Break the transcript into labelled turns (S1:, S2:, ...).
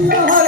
S1: Oh,